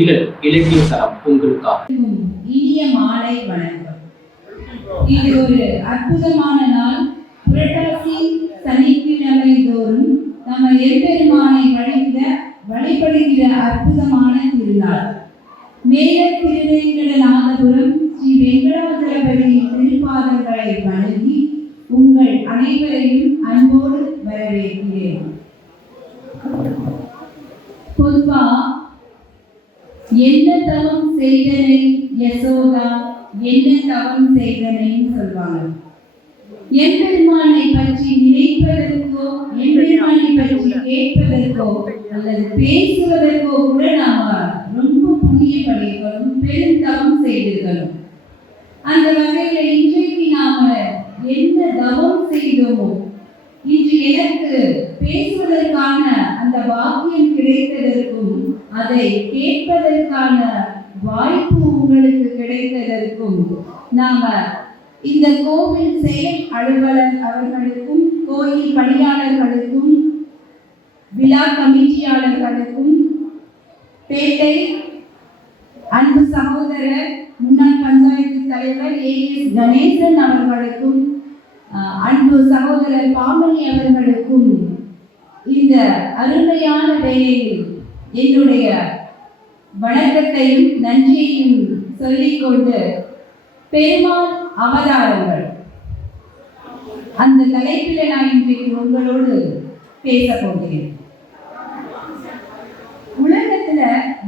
இலக்கிய தரம் உங்களுக்காக. இனிய மாலை வணக்கம். இது ஒரு அற்புதமான நாள். புரட்டாசி சனிக்கிழமை தோறும் நம்ம எம்பெருமானை வழிபடுகிற அற்புதமான திருநாள். மேல திருவேங்கடநாதபுரம் ஸ்ரீ வெங்கடாஜலபதி திருப்பாதங்களை வணங்கி உங்கள் அனைவரையும் அன்போடு வரவேற்கிறேன். பொதுவா என்ன தவம் செய்தனை யசோதா, என்ன தவம் செய்தனைன்னு சொல்வாங்க. எம்பெருமானை பற்றி நினைப்பதற்கோ, எம்பெருமானை பற்றி கேட்பதற்கோ அல்லது பேசுவதற்கோ கூட நாம ரொம்ப புண்ணியம் பண்ணியிருக்கணும், பெரும் தவம் செய்திருக்கணும். அந்த வகையில இன்றைக்கு நாம என்ன தவம் செய்தோமோ, இன்று எனக்கு பேசுவதற்கான அந்த பாக்கியம் கிடைத்ததற்கும் அதை கேட்பதற்கான வாய்ப்பு உங்களுக்கு கிடைத்ததற்கும் நாம இந்த கோவில் செயல் அலுவலர் அவர்களுக்கும், கோயில் பணியாளர்களுக்கும், விழா கமிட்டியாளர்களுக்கும், பேட்டை அன்பு சகோதரர் முன்னாள் பஞ்சாயத்து தலைவர் ஏஎஸ் கணேசன் அவர்களுக்கும், அன்பு சகோதரர் பாமணி அவர்களுக்கும் இந்த அருமையான வேளையில் என்னுடைய வணக்கத்தையும் நன்றியையும் சொல்லிக்கொண்டு, பெருமாள் அவதாரங்கள் அந்த தலைப்பில் நான் இன்றைக்கு உங்களோடு பேச போகிறேன். உலகத்துல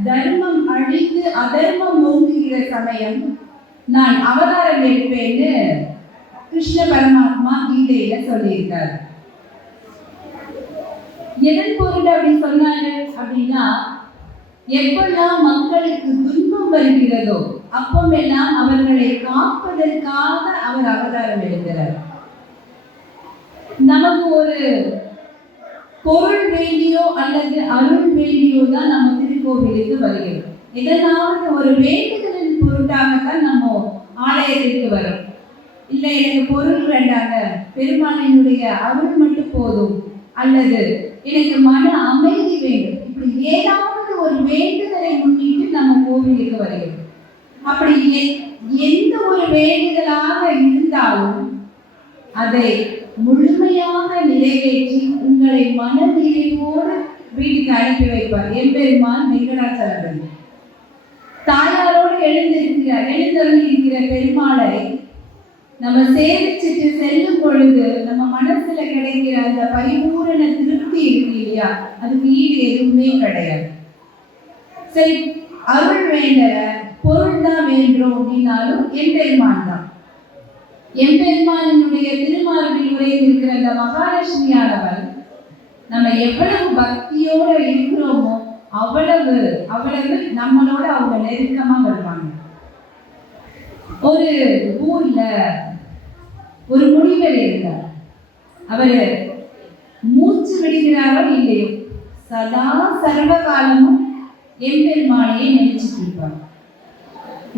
தர்மம் அழிந்து அதர்மம் ஓங்குகிற சமயம் நான் அவதாரம் எடுப்பேன்னு கிருஷ்ண பரமாத்மா கீதையில சொல்லியிருக்காரு. எதன் பொருள் அப்படி சொன்னாரு அப்படின்னா, எப்பெல்லாம் மக்களுக்கு துன்பம் வருகிறதோ அப்பமெல்லாம் அவர்களை காப்பதற்காக அவர் அவதாரம் எடுக்கிறார். நமக்கு ஒரு பொருள் வேண்டியோ அல்லது அருள் வேண்டியோ தான் நம்ம திருக்கோவிலுக்கு வருகிறோம். எதனாவது ஒரு வேண்டுதலின் பொருட்டாகத்தான் நம்ம ஆலயத்திற்கு வரோம். இல்லை எனக்கு பொருள் வேண்டாங்க, பெருமாளினுடைய அருள் மட்டும் போதும், அல்லது எனக்கு மன அமைதி வேண்டும், இப்படி ஏதாவது ஒரு வேண்டுதலை முன்னிட்டு நம்ம கோவிலுக்கு வருகிறோம். அப்படி எந்த ஒரு வேண்டுதலாக இருந்தாலும் அதை முழுமையாக நிறைவேற்றி உங்களை மன நிறைவோடு வீட்டுக்கு அனுப்பி வைப்பார் எம்பெருமான் வெங்கடாச்சலபதி. தாயாரோடு எழுந்தருளி இருக்கிற பெருமாளை நம்ம சேவிச்சுட்டு செல்லும் பொழுது நம்ம மனசுல கிடைக்கிற அந்த பரிபூரண திருப்தி இருக்கு இல்லையா, அதுக்கு ஈடு எதுவுமே கிடையாது. சரி, அருள் வேண்டல, பொருள் தான் வேண்டும் அப்படின்னாலும் எம்பெருமான் தான். எம்பெருமானினுடைய திருமார்பில் உரைந்திருக்கிற அந்த மகாலட்சுமியானவள் நம்ம எவ்வளவு பக்தியோட இருக்கிறோமோ அவ்வளவு நம்மளோட அவங்க நெருக்கமா வருவாங்க. ஒரு ஊர்ல ஒரு முனிவர் இருந்தார். அவரு மூச்சு விடுகிறாரோ இல்லையோ சதா சர்வ காலமும் எம்பெருமானையே நினைச்சுட்டு இருப்பார்.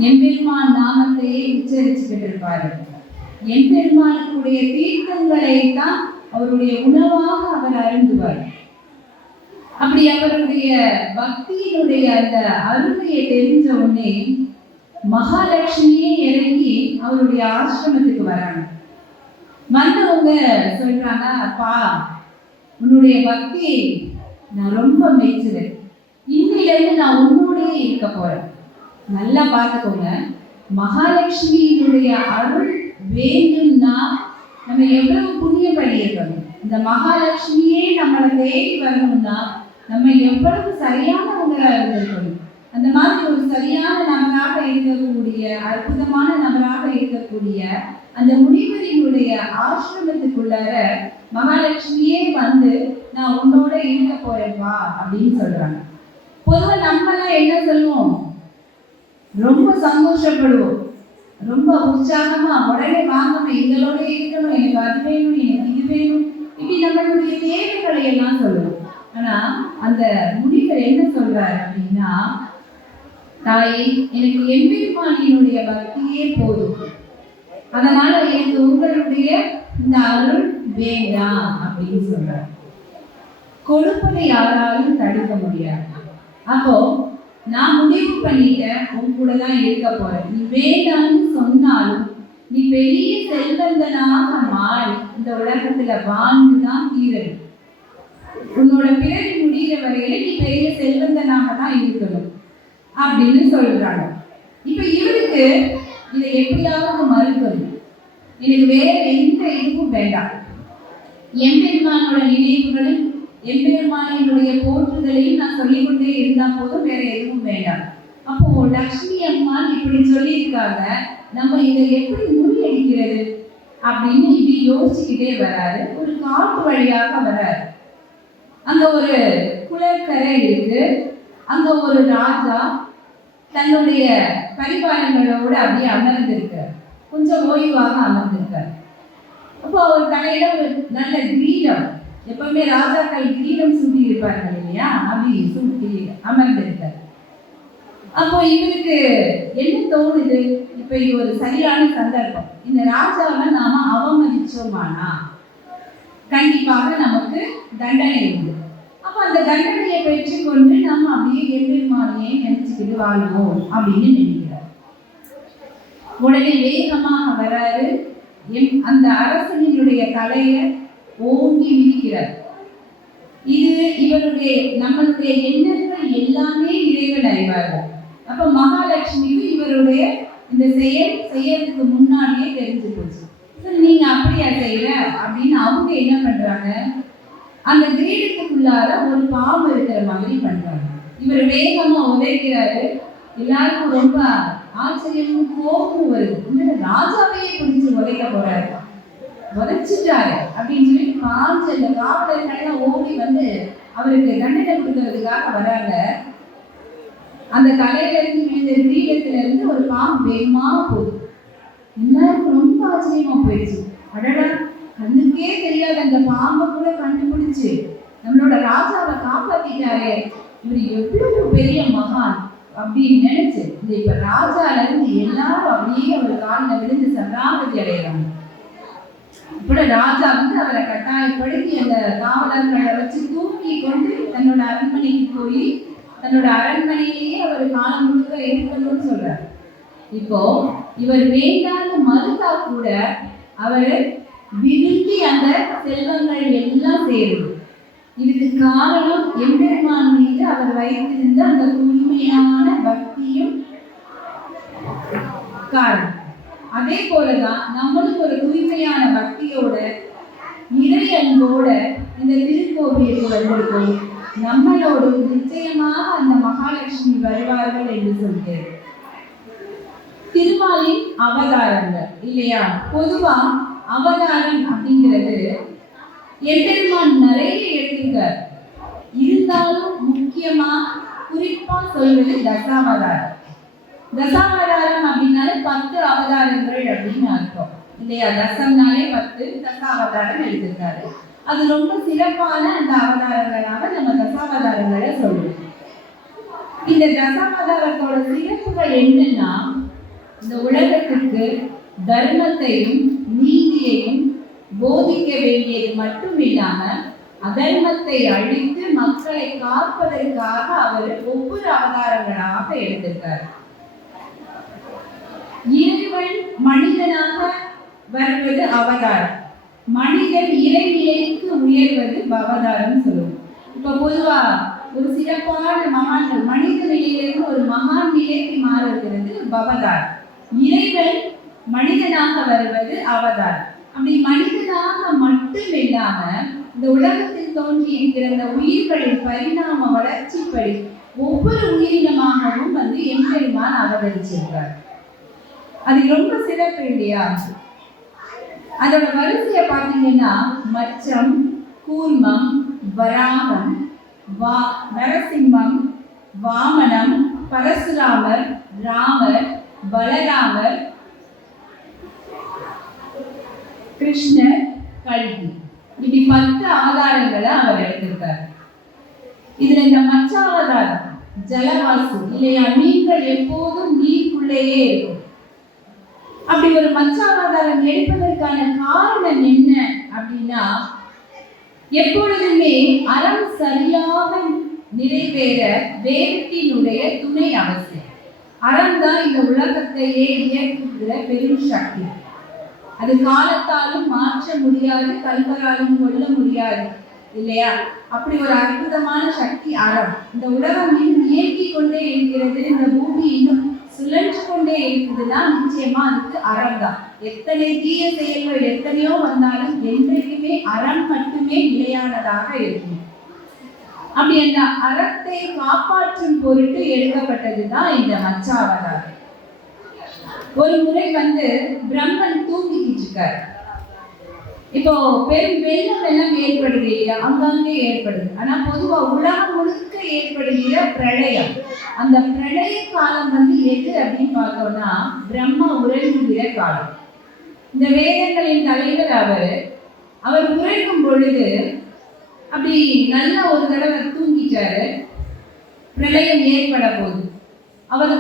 எம்பெருமான் நாமத்தையே உச்சரிச்சுக்கிட்டு இருப்பாரு. எம்பெருமானுடைய தீர்த்தங்களை தான் அவருடைய உணவாக அவர் அருந்துவார். அப்படி அவருடைய பக்தியினுடைய அந்த அருமையை தெரிஞ்ச உடனே மகாலட்சுமியே இறங்கி அவருடைய ஆசிரமத்துக்கு வராங்க. வந்தவங்க சொல்றாங்க, அப்பா உன்னுடைய பக்தியை நான் ரொம்ப மெச்சுறேன், இன்னிலிருந்து நான் உன்னோடயே இருக்க போறேன். நல்லா பார்த்துக்கோங்க, மகாலட்சுமியினுடைய அருள் வேண்டும்னா நம்ம எவ்வளவு புண்ணியம் பண்ணியிருக்கணும். இந்த மகாலட்சுமியே நம்மளை தேடி வரணும்னா நம்ம எவ்வளவு சரியானவங்களா இருந்திருக்கணும். அந்த மாதிரி ஒரு சரியான நபராக இருக்கக்கூடிய, அற்புதமான நபராக இருக்கக்கூடிய அந்த முனிவரினுடைய ஆசிரமத்துக்குள்ளார மகாலட்சுமியே வந்து நான் உன்னோட இருக்க போறேன்ப்பா அப்படின்னு சொல்றாங்க. பொதுவா நம்மளாம் என்ன சொல்லுவோம், ரொம்ப சந்தோஷப்படுவோம், ரொம்ப உற்சாகமா உடனே வாங்கணும், எங்களோட இருக்கணும், எனக்கு அது வேணும், எனக்கு இது வேணும், இப்படி நம்மளுடைய தேவைகளை எல்லாம் சொல்லுவோம். ஆனா அந்த முனிவர் என்ன சொல்றாரு அப்படின்னா, தாயே எனக்கு எம்பெருமானினுடைய பக்தியே போதும், அதனால எனக்கு உங்களுடைய இந்த அருள் வேண்டாம் அப்படின்னு சொல்றாரு. கொடுப்பதை யாராலும் தடுக்க முடியாது. அப்போ நான் முடிவு பண்ணிட்டேன், உன் கூட தான் இருக்க போறேன். நீ வேண்டாம்னு சொன்னாலும் நீ பெரிய செல்வந்தனாக மாறி இந்த உலகத்துல வாழ்ந்துதான் தீரணும். உன்னோட பிறவி முடிகிற வரையில நீ பெரிய செல்வந்தனாக தான் இருக்கணும் அப்படின்னு சொல்றாங்க. இப்ப இவருக்கு இதை எப்படியாவது மறுக்கணும். எனக்கு வேற எந்த இதுவும் வேண்டாம். எம்பெருமானோட நினைவுகளும் எம்பெருமானினுடைய போற்றுதலையும் நான் சொல்லிக்கொண்டே இருந்தா போதும், வேற எதுவும் வேண்டாம். அப்போ லக்ஷ்மி அம்மாள் இப்படி சொல்லியிருக்காங்க, நம்ம இதை எப்படி முறியடிக்கிறது அப்படின்னு இப்படி யோசிச்சுக்கிட்டே வராரு. ஒரு காட்டு வழியாக வராரு. அங்க ஒரு குளக்கரை இருக்கு. அங்க ஒரு ராஜா தன்னுடைய பரிவாரங்களோடு அப்படியே அமர்ந்திருக்கார். கொஞ்சம் ஓய்வாக அமர்ந்திருக்கார். அப்போ அவர் தலையில ஒரு நல்ல கிரீடம், எப்பவுமே ராஜாக்கள் கிரீடம் சூட்டி இருப்பார்கள் இல்லையா, அப்படி சூட்டி அமர்ந்திருக்கார். அப்போ இவருக்கு என்ன தோணுது, இப்ப இது ஒரு சரியான சந்தர்ப்பம். இந்த ராஜாவை நாம அவமதிச்சோமானா கண்டிப்பாக நமக்கு தண்டனை உண்டு. அப்ப அந்த தண்டனையை பெற்றுக்கொண்டு நம்ம அப்படியே எம்பெருமானையே நினைச்சுக்கிட்டு வாழ்வோம் அப்படின்னு நினைக்கிறார். உடனே வேகமாக வராரு. அந்த அரசனினுடைய தலையை ஓங்கி மிதிக்கிறார். இது இவருடைய நம்மளுடைய எண்ணங்கள் எல்லாமே இறைவன் அறிவார்கள். அப்ப மகாலட்சுமிக்கு இவருடைய இந்த செய்யறதுக்கு முன்னாடியே தெரிஞ்சு போச்சு. நீங்க அப்படியா செய்யற அப்படின்னு அவங்க என்ன பண்றாங்க, அந்த கிரீடத்துக்குள்ளார ஒரு பாம்பு இருக்கிற மாதிரி பண்றாங்க. இவர் வேகமா உதைக்கிறாரு. எல்லாருக்கும் ரொம்ப ஆச்சரியமும் கோபமும் வருது. ராஜாவையே பிடிச்சு உதைக்க போறாரு, உதைச்சிட்டாரு அப்படின்னு சொல்லி காஞ்ச இந்த காவலர்கள் ஓடி வந்து அவருக்கு தண்டனை கொடுக்கறதுக்காக வராங்க. அந்த தலையில இருந்து விழுந்த கிரீடத்துல இருந்து ஒரு பாம்பு வேகமா போகுது. எல்லாருக்கும் ரொம்ப ஆச்சரியமா போயிடுச்சு. அடடா, கண்ணுக்கே தெரியாத அந்த பாம்பை கூட கண்டுபிடிச்சு நம்மளோட ராஜாவை காப்பாத்திட்டாரே, இவர் எவ்வளவு பெரிய மகான் அப்படின்னு நினைச்சு இப்ப ராஜால இருந்து எல்லாரும் அப்படியே அவர் காலில் விழுந்து சரணாகதி அடைகிறாங்க. இப்ப ராஜா வந்து அவரை கட்டாயப்படுத்தி அந்த காவலர்களை வச்சு தூக்கி கொண்டு தன்னோட அரண்மனைக்கு போய் தன்னோட அரண்மனையிலேயே அவர் காலம் முழுக்க இருக்கணும்னு சொல்றார். இப்போ இவர் வேண்டான்னு மறுத்தா கூட அவர் விரும்பி அந்த செல்வங்கள் எல்லாம் சேரும். இதுக்கு காரணம் எம்பெருமான் மீது அவர் வைத்திருந்த அந்த தூய்மையான பக்தியும் காரணம். அதே போலதான் நம்மளும் ஒரு தூய்மையான பக்தியோட இறை அன்போட இந்த திருக்கோவிலுக்கு வந்திருக்கோம். நம்மளோடு நிச்சயமாக அந்த மகாலட்சுமி வருவார்கள் என்று சொல்கிறேன். திருமாலின் அவதாரங்கள் இல்லையா, பொதுவா அவதாரம் அப்படிங்கிறது எம்பெருமான் நிறைய எடுத்திருக்கார். இருந்தாலும் முக்கியமா குறிப்பா சொல்வது தசாவதாரம். தசாவதாரம் அப்படின்னாலே 10 அவதாரங்கள் அப்படின்னு அர்த்தம் இல்லையா. தசம்னாலே 10, தசாவதாரம் எடுத்திருக்காரு. அது ரொம்ப சிறப்பான அந்த அவதாரங்களாக நம்ம தசாவதாரங்களை சொல்லுவோம். இந்த தசாவதாரத்தோட சிறப்புகள் என்னன்னா, இந்த உலகத்துக்கு தர்மத்தையும் நீதியையும் போதிக்க வேண்டியது மட்டும் இல்லாம அதர்மத்தை அழித்து மக்களை காப்பதற்காக அவர் ஒவ்வொரு அவதாரங்களாக எடுத்திருக்கார். இறைவன் மனிதனாக வருவது அவதாரம், மனிதன் இறைநிலைக்கு உயர்வது பவதாரம் சொல்லுவோம். இப்ப பொதுவா ஒரு சிறப்பான மகான்கள் மனித நிலையிலிருந்து ஒரு மகான் நிலைக்கு மாறுகிறது பவதாரம். இறைவன் மனிதனாக வருவது அவதாரம். அப்படி மனிதனாக மட்டும் இல்லாம இந்த உலகத்தில் தோன்றி இருக்கிற இந்த உயிர்களின் பரிணாம வளர்ச்சிப்படி ஒவ்வொரு உயிரினமாகவும் வந்து எம்பெருமான் அவதரிச்சிருக்கார். அது ரொம்ப சிறப்பு இல்லையா. அதோட வரிசையை பார்த்தீங்கன்னா மச்சம், கூர்மம், வராகம், நரசிம்மம், வாமனம், பரசுராமர், ராமர், பலராமர், கிருஷ்ணர், கல்கி, இப்படி 10 அவதாரங்களை அவர் எடுத்திருக்கார். இதுல இந்த மச்சாவதாரம் ஜலவாசி இல்லையா, மீன்கள் எப்போதும் நீருக்குள்ளேயே இருக்கும். அப்படி ஒரு மச்சாவதாரம் எடுப்பதற்கான காரணம் என்ன அப்படின்னா, எப்பொழுதுமே அறம் சரியாக நிறைவேற வேதத்தினுடைய துணை அவசியம். அறம் தான் இந்த உலகத்தையே இயக்குகிற பெரும் சக்தி. அது காலத்தாலும் மாற்ற முடியாது, கல்வராலும் கொள்ள முடியாது, இல்லையா? அப்படி ஒரு அற்புதமான சக்தி அறம். இந்த உலகம் இன்னும் இயங்கிக் கொண்டே இருக்கிறது, இந்த பூமி இன்னும் சுழன்று கொண்டே இருக்குதுன்னா நிச்சயமா அதுக்கு அறம் தான். எத்தனை தீய செயல்கள் எத்தனையோ வந்தாலும் என்றைக்குமே அறம் மட்டுமே நிலையானதாக இருக்கும். அப்படி அந்த அறத்தை காப்பாற்றும் பொருட்டு எடுக்கப்பட்டதுதான் இந்த மச்சாவதாரம். ஒரு முறை பிரம்மன் தூங்கிக்கிட்டு இருக்காரு. இப்போ பெரும் வெள்ளம் எல்லாம் ஏற்படுது இல்லையா, அங்கங்கே ஏற்படுது. ஆனா பொதுவா உலகம் முழுக்க ஏற்படுகிற பிரளயம், அந்த பிரளய காலம் எது அப்படின்னு பார்த்தோம்னா பிரம்மா உறங்குகிற காலம். இந்த வேதங்களின் தலைவர் அவர் உறங்கும் பொழுது அப்படி நல்ல ஒரு தடவை தூங்கிட்டாரு. பிரளயம் ஏற்பட போகுது. அவர்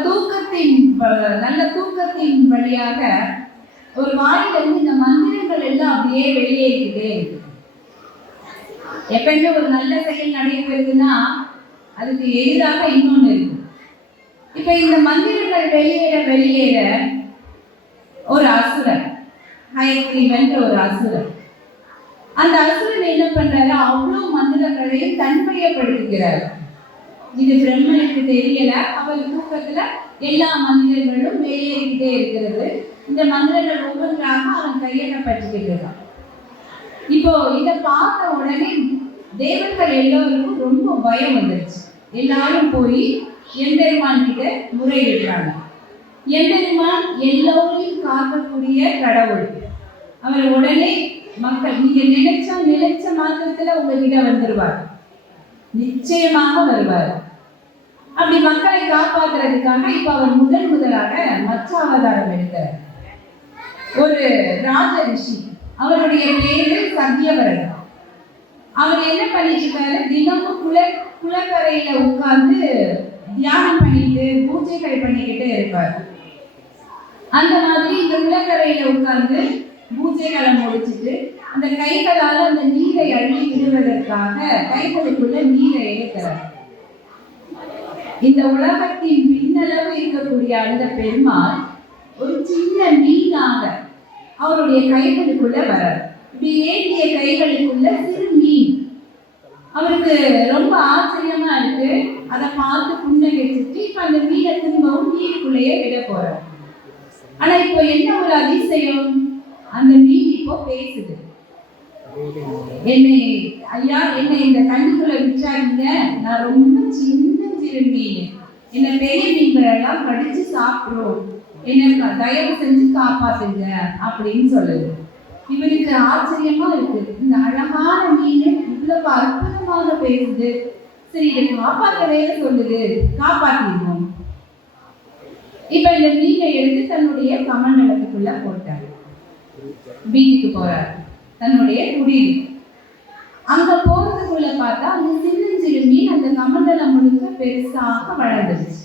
நல்ல தூக்கத்தின் வழியாக ஒரு வாயிலிருந்து இந்த மந்திரங்கள் எல்லாம் அப்படியே வெளியேறிக்கிட்டே இருக்கு. எப்பயுமே ஒரு நல்ல செயல் நடைபெறுதுன்னா அதுக்கு எதிராக இன்னொன்று இருக்கு. இப்ப இந்த மந்திரங்கள் வெளியேற ஒரு அசுரன், ஹயக்ரீவன்ற ஒரு அசுரன், அந்த அசுரன் என்ன பண்றாரு, அவ்வளவு மந்திரங்களையும் தன்மையப்படுத்துகிறார். இது பிரம்மனுக்கு தெரியல. அவர் தூக்கத்துல எல்லா மந்திரங்களும் வெளியேறிக்கிட்டே இருக்கிறது. இந்த மந்திரங்கள் ஒவ்வொன்றாக அவன் கையெழப்பட்டுக்கிறான். இப்போ இதை பார்த்த உடனே தேவர்கள் எல்லோருக்கும் ரொம்ப பயம் வந்துருச்சு. எல்லாரும் போய் எம்பெருமான் கிட்ட முறையிடுறாங்க. எம்பெருமான் எல்லோரையும் காக்கக்கூடிய கடவுள். அவர் உடனே மக்கள் நீங்க நினைச்ச மாத்திரத்துல உங்ககிட்ட வந்துருவார், நிச்சயமாக வருவார். அப்படி மக்களை காப்பாற்றுறதுக்காக இப்ப அவர் முதலாக மச்சாவதாரம் எடுத்தார். ஒரு ராஜ ரிஷி, அவருடைய பேரு சத்தியவரன். அவர் என்ன பண்ணிட்டு இருக்காரு, தினமும் குளக்கரையில உட்கார்ந்து தியானம் பண்ணிட்டு பூஜைகள் பண்ணிக்கிட்டே இருப்பார். அந்த மாதிரி இந்த குளக்கரையில உட்கார்ந்து பூஜைகளை முடிச்சுட்டு அந்த கைகளால் அந்த நீரை அள்ளி விடுவதற்காக கைகளுக்குள்ள நீரை எடுக்கிறார். இந்த உலகத்தின் பின்னளவு இருக்கக்கூடிய அந்த பெருமாள் ஒரு சின்ன மீனாக அவருடைய கைகளுக்குள்ள வரார். இப்படி ஏற்றிய கைகளுக்குள்ள சிறு மீன். அவருக்கு ரொம்ப ஆச்சரியமா இருக்கு. அதை பார்த்து புன்னகைச்சிட்டு இப்ப அந்த மீனை திரும்பவும் நீருக்குள்ளேயே விட போறார். ஆனா இப்போ என்ன ஒரு அதிசயம், அந்த மீன் இப்போ பேசுது. என்னை இந்த தண்ணிக்குள்ள விட்டாங்க, நான் ரொம்ப சிறு மீன், என்ன பெரிய மீன்கள் எல்லாம் கடிச்சு சாப்பிடும், என்ன தயவு செஞ்சு காப்பாத்துங்க அப்படின்னு சொல்லுது. இவனுக்கு ஆச்சரியமா இருக்கு, இந்த அழகான மீன் இவ்வளவு அற்புதமாக பேசுது, சரி இதை காப்பாற்ற வேற சொல்லுது, காப்பாத்திடுவோம். இப்ப இந்த மீனை எடுத்து தன்னுடைய கமண்டலத்துக்குள்ள போட்டார். வீட்டுக்கு போறார், தன்னுடைய குடியில். அங்க போறதுக்குள்ள பார்த்தா அந்த சிறு மீன் அந்த கமண்டலம் முழுக்க பெருசாக வளர்ந்துருச்சு.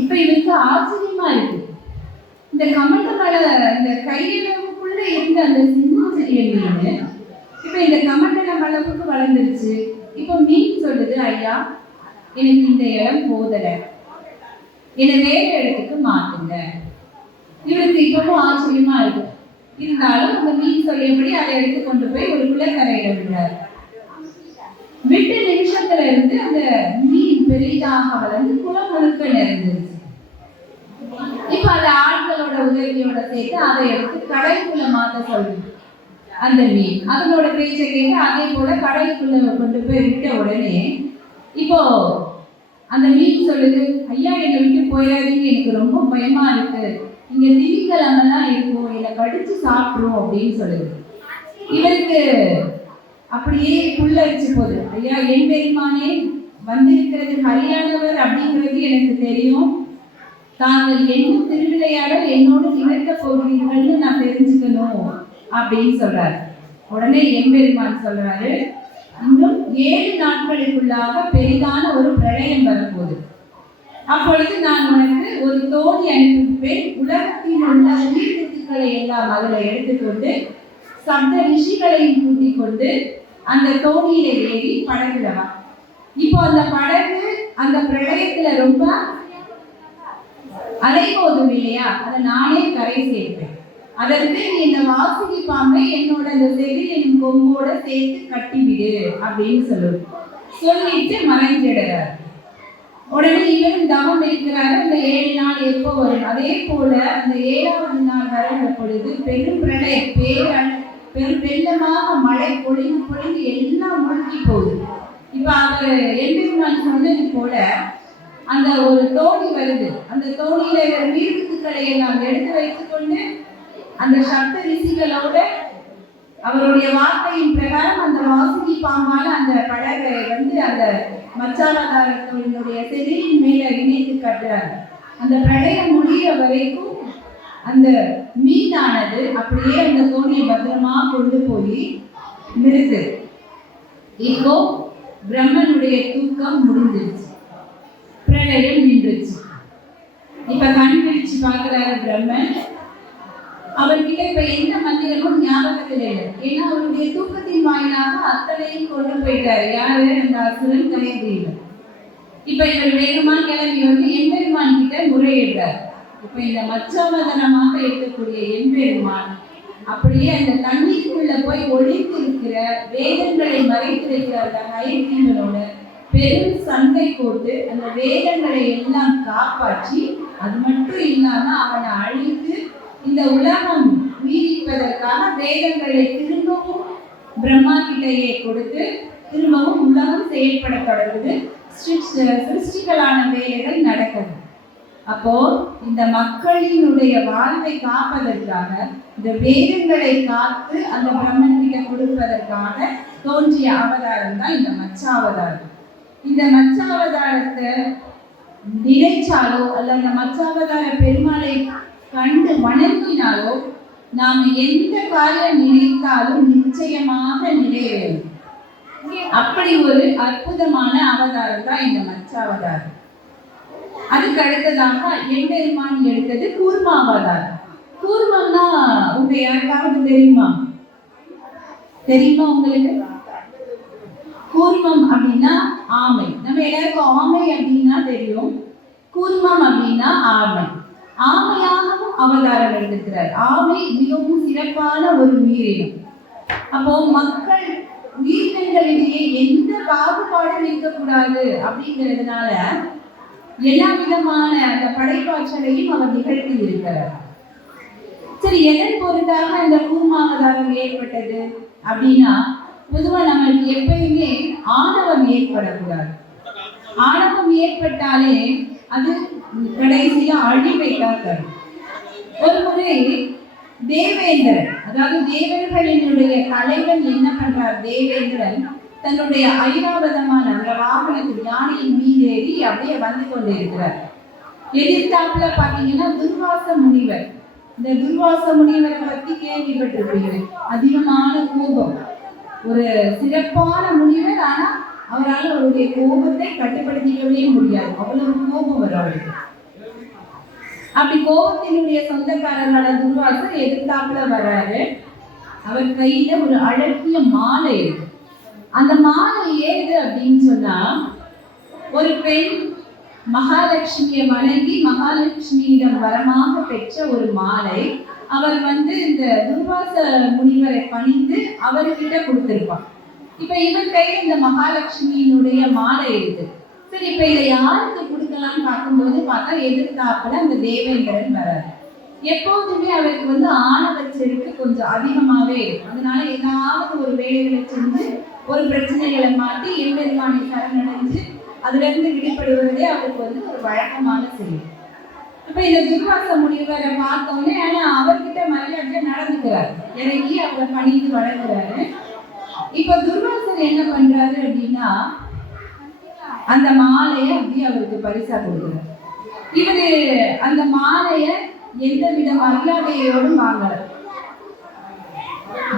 இப்ப இவருக்கு ஆச்சரியமா இருக்கு, இந்த இந்த கையளவுக்குள்ள இருந்த அந்த சிறிய மீன் இப்ப இந்த கமண்டலம் அளவுக்கு வளர்ந்துருச்சு. இப்ப மீன் சொல்லுது, ஐயா எனக்கு இந்த இடம் போதல, என்னை வேற இடத்துக்கு மாத்துங்க. இவருக்கு இப்பவும் ஆச்சரியமா இருக்கு. இருந்தாலும் அந்த மீன் சொல்லியபடி அதை எடுத்து கொண்டு போய் ஒரு குளக்கரையில விடுறாரு. விட்டு நிமிஷத்துல இருந்து அந்த மீன் பெரிதாக வளர்ந்து குளம் முழுக்க நிறைஞ்சிருச்சு. இப்ப அந்த ஆட்களோட உதவியோட சேர்த்து அதை எடுத்து கடலுக்குள்ள மாத்த சொல்லுது. அந்த மீன் அதனோட பேச்சை கேட்டு அதே போல கடலுக்குள்ள கொண்டு போய் விட்ட உடனே இப்போ அந்த மீன் சொல்லுது, ஐயா என்னை விட்டு போயிடாதீங்க, எனக்கு ரொம்ப பயமா இருக்கு, இங்க திமிங்கலமெல்லாம் இருக்கும், என்னை கடிச்சு சாப்பிடும் அப்படின்னு சொல்லுது. இவருக்கு அப்படியே புல்லரிச்சு போகுது. ஐயா என் பெருமானே வந்திருக்கிறது கல்யாணவர் அப்படிங்கிறது எனக்கு தெரியும், தாங்கள் என்ன திருவிளையாடல் என்னோடு நிகழ்த்த போகிறீர்கள்னு நான் தெரிஞ்சுக்கணும் அப்படின்னு சொல்றாரு. உடனே எம்பெருமான் சொல்றாரு, இன்னும் 7 நாட்களுக்குள்ளாக பெரிதான ஒரு பிரளயம் வரப்போகுது. அப்பொழுது நான் உனக்கு ஒரு தோணி அனுப்பிப்பேன். உலகத்தில் உள்ள உயிர்த்துக்களை எல்லாம் அதில் எடுத்துக்கொண்டு சப்த ரிஷிகளையும் கூட்டிக் கொண்டு அந்த தோணியில ஏறி படகுலவா. இப்போ அந்த படகு அந்த பிரளயத்துல ரொம்ப அலைமோதும் இல்லையா, அதை நானே கரை சேர்ப்பேன். அதற்கு நீ இந்த வாசுகி பாம்பை என்னோட அந்த செவிலின் கொம்போட சேர்த்து கட்டிவிடு அப்படின்னு சொல்லிட்டு மறைஞ்சிடுறார். உடனே இவரும் தவம் இருக்கிறாரு. அந்த 7 நாள் எப்போ வரும், அதே போல அந்த 7வது நாள் வருகிற பொழுது பெரும் பிரளயம், பெரும் வெள்ளமாக மழை பொழிந்து எல்லாம் மூழ்கி போகுது. இப்ப அவர் எம்பெருமான் சொன்னது போல அந்த ஒரு தோணி வருது. அந்த தோணியில நீர்த்துக்களை எல்லாம் எடுத்து வைத்துக்கொண்டு அந்த சப்த ரிஷிகளோட அவருடைய வார்த்தையின் பிரகாரம் அந்த வாசுகி பாம்பால அந்த படகை அந்த மச்சாவதாரத்தினுடைய செதிலின் மேல இணைத்து கட்டுறாங்க. அந்த பிரளயம் முடிகிற வரைக்கும் அந்த மீனானது அப்படியே அந்த தோணியை பத்திரமா கொண்டு போய் நிறுத்து. இப்போ பிரம்மனுடைய தூக்கம் முடிஞ்சிருச்சு, பிரளயம் நின்றுச்சு. இப்ப கண் விழிச்சு பார்க்கிறாரு பிரம்மன். அவர்கிட்ட இப்ப எந்த மந்திரமும் ஞாபகத்தில் இல்லை. ஏன்னா அவருடைய தூக்கத்தின் வாயிலாக அத்தனையும் கொண்டு போயிட்டாரு. யாரு? அந்த அசுரன் கயந்திரன். இப்ப இவர் வேகமா கிளம்பி எம்பெருமான் கிட்ட முறையிடுறார். இப்ப இந்த மச்சாவதனமாக இருக்கக்கூடிய எம்பெருமான் அப்படியே அந்த தண்ணீருக்குள்ள போய் ஒளிந்து இருக்கிற வேதங்களை மறைத்து வைக்கிற அந்த ஹயக்ரீவனோட பெரும் சண்டை போட்டு அந்த வேதங்களை எல்லாம் காப்பாற்றி, அது மட்டும் இல்லாம அவனை அழித்து இந்த உலகம் உயிரிப்பதற்காக வேதங்களை திரும்பவும் பிரம்மா கிட்டையே கொடுத்து திரும்பவும் உலகம் செயல்பட தொடங்குது. சிருஷ்டிகளான வேலைகள் நடக்குது. அப்போ இந்த மக்களினுடைய வாழ்வை காப்பதற்காக இந்த வேதங்களை காத்து அந்த பிரம்மன் கிட்ட கொடுப்பதற்காக தோன்றிய அவதாரம் தான் இந்த மச்சாவதாரம். இந்த மச்சாவதாரத்தை நினைச்சாலோ அல்ல அந்த மச்சாவதார பெருமாளை கண்டு வணங்கினாலோ நாம் எந்த காரியம் நினைத்தாலும் நிச்சயமாக நிறைவேறும். அப்படி ஒரு அற்புதமான அவதாரம் தான் இந்த மச்சாவதாரம். அதுக்கு அடுத்ததாக எம்பெருமான் எடுத்தது கூர்மாவதாரம். கூர்மம்னா உங்க யாருக்காவது தெரியுமா உங்களுக்கு? கூர்மம் அப்படின்னா ஆமை. நம்ம எல்லாருக்கும் ஆமை அப்படின்னா தெரியும். கூர்மம் அப்படின்னா ஆமை. ஆமையாகவும் அவதாரம் எடுத்திருக்கிறார். ஆமை மிகவும் சிறப்பான ஒரு உயிரினம். அப்போ மக்கள் உயிரினங்களிடையே எந்த பாகுபாடும் இருக்கக்கூடாது அப்படிங்கிறதுனால எல்லா விதமான அந்த படைப்பாற்றலையும் அவர் நிகழ்த்தி இருக்கிறார். சரி, எதன் பொருட்டாக இந்த கூர்மாவதாரம் ஏற்பட்டது அப்படின்னா, பொதுவா நம்மளுக்கு எப்பயுமே ஆணவம் ஏற்படக்கூடாது. ஆணவம் ஏற்பட்டாலே அது கடைசியில அழிவை தான் தரும். ஒரு முறை தேவேந்திரன், அதாவது தேவர்களினுடைய தலைவன் என்ன பண்றார்? தேவேந்திரன் தன்னுடைய ஐராவதமான அந்த வாகனத்தில் யானையின் மீது ஏறி அப்படியே வந்து கொண்டிருக்கிறார். எதிர்த்தாப்புல பாத்தீங்கன்னா துர்வாச முனிவர். இந்த துர்வாச முனிவரை பத்தி கேள்விப்பட்டிருப்பீங்க. அதிகமான கோபம், ஒரு சிறப்பான முனிவர். ஆனா அவரால் அவருடைய கோபத்தை கட்டுப்படுத்திக்கவே முடியாது, அவ்வளவு கோபம் வரும் அவருக்கு. அப்படி கோபத்தினுடைய சொந்தக்காரர்களான துர்வாசர் எதிர்த்தாப்புல வர்றாரு. அவர் கையில ஒரு அழகிய மாலை இருக்கு. அந்த மாலை ஏது அப்படின்னு சொன்னா, ஒரு பெண் மகாலட்சுமியை வணங்கி மகாலட்சுமியிடம் வரமாக பெற்ற ஒரு மாலை. அவர் இந்த துர்வாச முனிவரை பணிந்து அவர்கிட்ட கொடுத்திருப்பார். இப்ப இவர் கையில இந்த மகாலட்சுமியினுடைய மாலை இருக்கு. சரி, இப்ப இதை யாருக்கு கொடுக்கலாம்னு பார்க்கும்போது பார்த்தா எதிர்த்தாப்புல அந்த தேவேந்திரன் வராரு. எப்போதுமே அவருக்கு ஆணவ செருக்கு கொஞ்சம் அதிகமாவே இருக்கும். அதனால ஏதாவது ஒரு வேலைகளை செஞ்சு ஒரு பிரச்சனைகளை மாற்றி எம்பெருமானை சரணடைஞ்சு அதுல இருந்து விடுபடுவதே அவருக்கு ஒரு வழக்கமான செயல். இப்ப இந்த துர்வாச முனிவரை பார்த்தோன்னே ஆனா அவர்கிட்ட மரியாதையா நடந்துக்கிறாரு, இறங்கி அவரை பணிந்து வழங்குறாரு. இப்ப துர்வாசர் என்ன பண்றாரு அப்படின்னா, அந்த மாலையை அப்படியே அவருக்கு பரிசா கொடுக்குறாரு. இவரு அந்த மாலைய எந்த வித மரியாதையோடும் வாங்கல,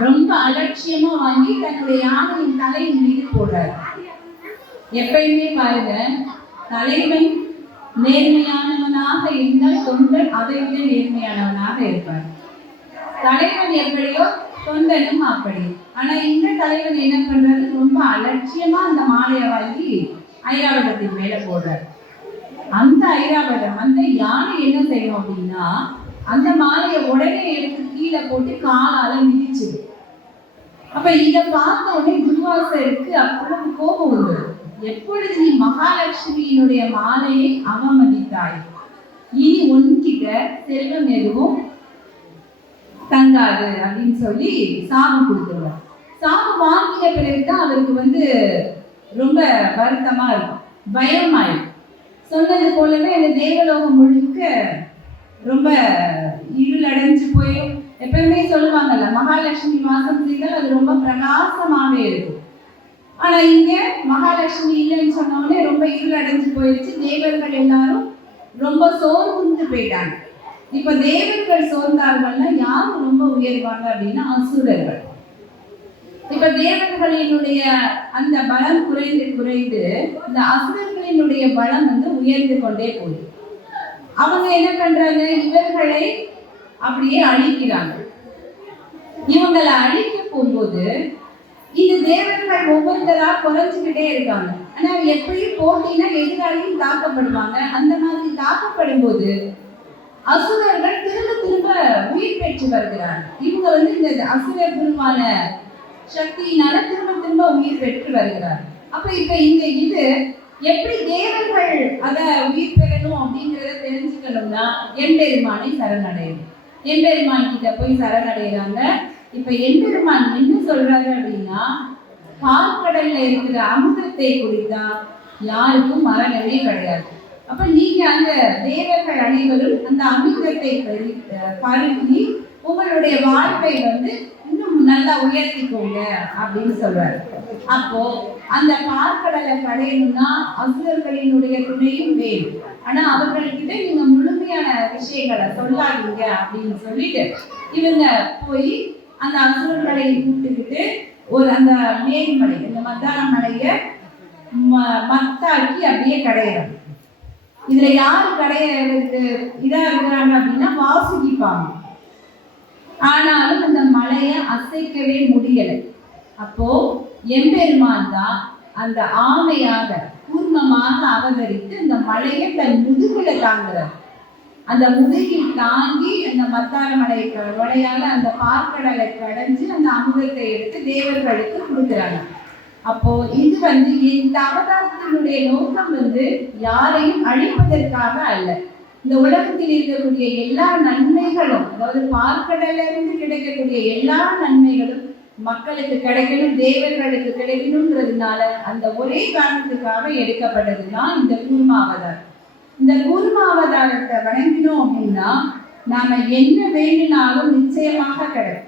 ரொம்ப அலட்சியமா வாங்கி தன்னுடைய யானையின் தலையின் மீது போடுறாரு. எப்பயுமே பாருங்க, தலைவன் நேர்மையானவனாக இருந்தால் தொண்டன் அதை விட நேர்மையானவனாக இருப்பார். தலைவன் எப்படியோ தொண்டனும் அப்படி. ஆனா இந்த தலைவன் என்ன பண்றது, ரொம்ப அலட்சியமா அந்த மாலையை வாங்கி ஐராவதத்தின் மேல போடுறாரு. அந்த ஐராவதம் அந்த யானை என்ன செய்யும் அப்படின்னா அந்த மாலையை உடனே எடுத்து கீழே போட்டு காலால மிதிச்சுது. அப்ப இதை பார்த்த உடனே துர்வாசருக்கு அவ்வளவு கோபம் வந்தது. எப்பொழுது நீ மகாலட்சுமியினுடைய மாலையை அவமதித்தாய், இனி உன்கிட்ட செல்வம் எதுவும் தங்காது அப்படின்னு சொல்லி சாபம் கொடுத்துருவார். சாபம் வாங்கிய பிறகுதான் அவருக்கு ரொம்ப வருத்தமா இருக்கும், பயமாயிடும். சொன்னது போலவே அந்த தேவலோகம் முழுக்க ரொம்ப இருள் அடைஞ்சு போயிடும். எப்பவுமே சொல்லுவாங்கல்ல, மகாலட்சுமி வாசம் செய்தால் அது ரொம்ப பிரகாசமாவே இருக்கும். ஆனா இங்க மகாலட்சுமி இல்லைன்னு சொன்ன உடனே ரொம்ப இருள் அடைஞ்சு போயிடுச்சு. தேவர்கள் எல்லாரும் ரொம்ப சோர்வுண்டு போயிட்டாங்க. இப்ப தேவர்கள் சோர்ந்தார்கள்னா யாரும் ரொம்ப உயர்வாங்க அப்படின்னா அசுரர்கள். இப்ப தேவர்களினுடைய அந்த பலம் குறைந்து குறைந்து இந்த அசுரர்களினுடைய பலம் உயர்ந்து கொண்டே போகுது. அவங்க என்ன பண்றாங்க, இவர்களை அப்படியே அழிக்கிறாங்க. இவங்களை அழிக்க போகும்போது இந்த தேவர்கள் ஒவ்வொருத்தரா குறைஞ்சுக்கிட்டே இருக்காங்க. ஆனா எப்பயும் போட்டினா எதிராளியும் தாக்கப்படுவாங்க. அந்த மாதிரி தாக்கப்படும் போது அசுரர்கள் திரும்ப திரும்ப உயிர் பெற்று வருகிறார்கள். இவங்க இந்த அசுர குருவான சக்தியினால திரும்ப திரும்ப உயிர் பெற்று வருகிறார். அப்ப இப்ப இது எப்படி தேவர்கள் அத உயிர் பெறணும் அப்படிங்கிறத தெரிஞ்சுக்கணும்னா எம்பெருமானை சரணடையணும். எம்பெருமான் கிட்ட போய் சரணடைகிறாங்க. இப்ப எம்பெருமான் என்ன சொல்றாரு அப்படின்னா, பால்கடல்ல இருக்கிற அமுதத்தை குடித்தா யாருக்கும் மரணமே கிடையாது. அப்ப நீங்க அந்த தேவர்கள் அனைவரும் அந்த அமிர்தத்தை பருகி உங்களுடைய வாழ்வை இன்னும் நல்லா உயர்த்திக்கோங்க அப்படின்னு சொல்றாரு. அப்போ அந்த பார்க்கடலை கடையணும்னா அசுரர்களினுடைய துணையும் வேணும். ஆனா அவர்கள்கிட்ட நீங்க முழுமையான விஷயங்களை சொல்லாதீங்க அப்படின்னு சொல்லிட்டு இவங்க போய் அந்த அசுரர்களை கூப்பிட்டுக்கிட்டு ஒரு அந்த மேல்மலை, இந்த மத்தான மலைய மத்தாக்கி அப்படியே கடையிறாங்க. இதுல யாரு கடையிறதுக்கு இதா இருக்கிறாங்க அப்படின்னா வாசுகிப்பாங்க. ஆனாலும் அந்த மலையை அசைக்கவே முடியலை. அப்போ எம்பெருமான் தான் அந்த ஆமையாக கூர்மமாக அவதரித்து அந்த மலையை தன் முதுகுல தாங்குறார். அந்த முதுகில் தாங்கி அந்த மத்தார மலை வழியால அந்த பார்க்கடலை கடைஞ்சு அந்த அமுதத்தை எடுத்து தேவர்களுக்கு கொடுக்குறாங்க. அப்போ இது இந்த அவதாரத்தினுடைய நோக்கம் யாரையும் அழிப்பதற்காக அல்ல. இந்த உலகத்தில் இருக்கக்கூடிய எல்லா நன்மைகளும், அதாவது பார்க்கடல இருந்து கிடைக்கக்கூடிய எல்லா நன்மைகளும் மக்களுக்கு கிடைக்கணும், தேவர்களுக்கு கிடைக்கணும்ன்றதுனால அந்த ஒரே காரணத்துக்காக எடுக்கப்பட்டதுதான் இந்த கூர்மாவதாரம். இந்த கூர்மாவதாரத்தை வணங்கினோம் அப்படின்னா நாம என்ன வேண்டினாலும் நிச்சயமாக கிடைக்கும்.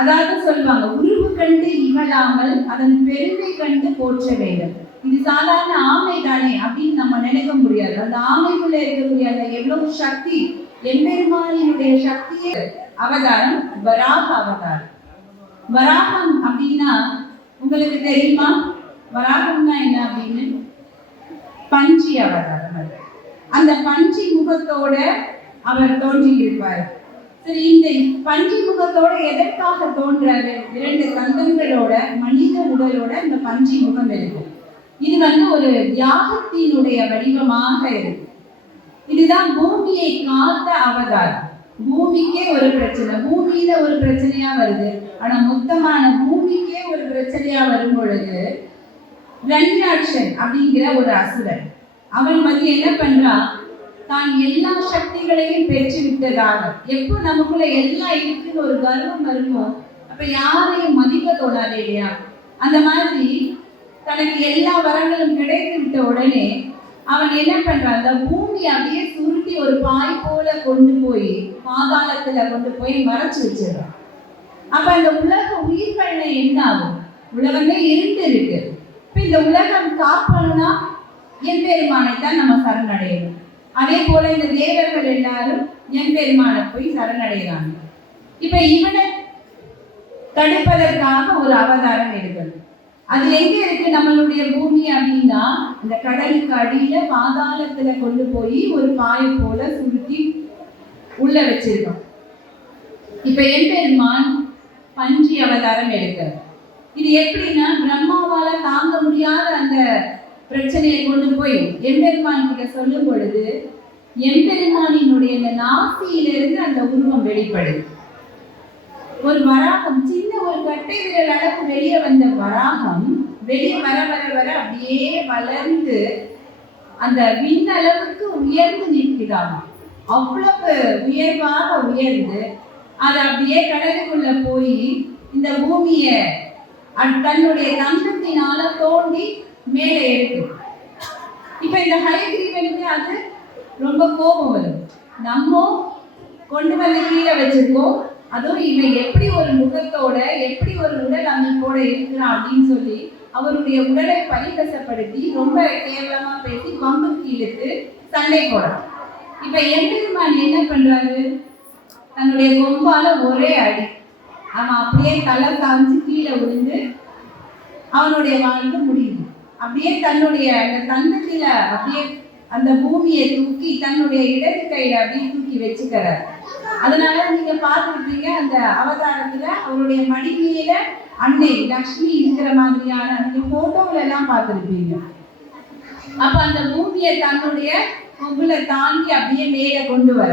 அதாவது சொல்லுவாங்க, உருவு கண்டு இகழாமல் அதன் பெருமை கண்டு போற்ற வேண்டும். இது சாதாரண ஆமை தானே அப்படின்னு நம்ம நினைக்க முடியாது. அந்த ஆமைக்குள்ள இருக்கக்கூடிய அந்த எவ்வளவு சக்தி, எம்பெருமானினுடைய சக்தியே அவதாரம் வராக அவதாரம். வராகம் அப்படின்னா உங்களுக்கு தெரியுமா? வராகம்னா என்ன அப்படின்னு? பஞ்சி அவதாரம். அந்த பஞ்சி முகத்தோட அவர் தோன்றி இருப்பார். சரி, இந்த பஞ்சி முகத்தோட எதற்காக தோன்றாரு? 2 கந்தங்களோட மனித உடலோட இந்த பஞ்சி முகம் இருக்கும். இது ஒரு தியாகத்தினுடைய வடிவமாக இருக்கு. இதுதான் பூமியை காத்த அவதாரம். பூமிக்கே ஒரு பிரச்சனை, பூமியில ஒரு பிரச்சனையா வருது. ஆனா மொத்தமான பூமிக்கே ஒரு பிரச்சனையா வரும் பொழுது ரண்யாட்சன் அப்படிங்கிற ஒரு அசுரன் அவன் என்ன பண்றான், தான் எல்லா சக்திகளையும் பெற்று விட்டதாக, எப்போ நமக்குள்ள எல்லாம் இருக்குன்னு ஒரு கர்வம் வருமோ அப்ப யாரையும் மதிக்க தோணாது இல்லையா? அந்த மாதிரி தனக்கு எல்லா வரங்களும் கிடைத்து விட்ட உடனே அவன் என்ன பண்றான், அந்த பூமி அப்படியே சுருட்டி ஒரு பாய் போல கொண்டு போய் பாதாளத்துல கொண்டு போய் மறைச்சு வச்சிடறான். அப்ப அந்த உலக உயிர்கள்ல என்ன ஆகும்? உலகமே இருட்டு இருக்கு. இப்ப இந்த உலகம் காப்பணும்னா எம்பெருமானை தான் நம்ம சரணடையணும். அதே போல இந்த தேவர்கள் எல்லாரும் எம்பெருமானை போய் சரணடைகிறாங்க. இப்ப இவனை தடுப்பதற்காக ஒரு அவதாரம் எடுக்கணும். அது எங்க இருக்கு நம்மளுடைய பூமி அப்படின்னா, இந்த கடலுக்கு அடியில பாதாளத்துல கொண்டு போய் ஒரு பாயை போல சுருட்டி உள்ள வச்சிருக்கோம். இப்ப எம்பெருமான் பஞ்சி அவதாரம் எடுக்கிறார். இது எப்படின்னா, பிரம்மாவால தாங்க முடியாத அந்த பிரச்சனையை கொண்டு போய் எம்பெருமான் கிட்ட சொல்லும் பொழுது எம்பெருமானினுடைய அந்த நாசியிலிருந்து அந்த உருவம் வெளிப்படுது. ஒரு வராகம், சின்ன ஒரு கட்டை விரல் அளவு வெளியே வந்த வராகம் வெளியே வர வர வர அப்படியே வளர்ந்து அந்த விண்ணளவுக்கு உயர்ந்து நிற்கிறாங்க. அவ்வளவு உயர்வாக உயர்ந்து அது அப்படியே கடலுக்குள்ள போய் இந்த பூமியை தன்னுடைய தந்தத்தினால தோண்டி மேலே எடுக்கும். இப்ப இந்த ஹயக்ரீவனுக்கு அது ரொம்ப கோபம் வரும். நம்ம கொண்டு வந்து கீழே வச்சிருக்கோம், அதுவும் இவன் எப்படி ஒரு முகத்தோட எப்படி ஒரு உடல் அமைப்போட இருக்கிறான் அப்படின்னு சொல்லி அவருடைய உடலை பரிகசப்படுத்தி ரொம்ப கேவலமா பேசி பம்புக்கு இழுத்து சண்டை போடுறான். இப்ப எம்பெருமான் என்ன பண்றாரு, தன்னுடைய கொம்பால ஒரே அடி, அவன் அப்படியே தலை சாஞ்சு கீழே விழுந்து அவனுடைய வாழ்வு முடியுது. அப்படியே தன்னுடைய அந்த தந்தத்தில அப்படியே அந்த பூமியை தூக்கி தன்னுடைய இடது கையில அப்படியே தூக்கி வச்சுக்கிறார். அதனால நீங்க பார்த்துருப்பீங்க அந்த அவதாரத்துல அவருடைய மடிமையில அன்னை லக்ஷ்மி இருக்கிற மாதிரியான அந்த போட்டோல எல்லாம் பார்த்துருப்பீங்க. அப்ப அந்த பூமியை தன்னுடைய கொம்புல தாங்கி அப்படியே மேல கொண்டு வர,